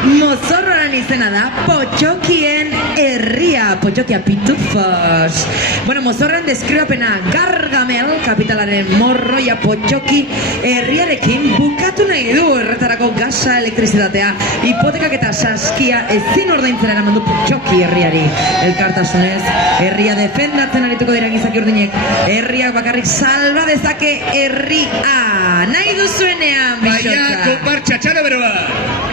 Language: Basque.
Mozorroaren izena da Potxokien herria, Potxokia pitufos. Bueno, Mozorroan deskribapena Gargamel, kapitalaren morroia Potxoki herriarekin bukatu nahi du erretarako gasa, elektrizitatea, hipotekak eta saskia ezin ordaintzera eraman du Potxoki herriari. Elkartasunez, herria defendatzen arituko dira gizaki urdinek, herriak bakarrik salba dezake herria. Nahi duzuenean, bisotza. Baina, konpar txatxara bero bat.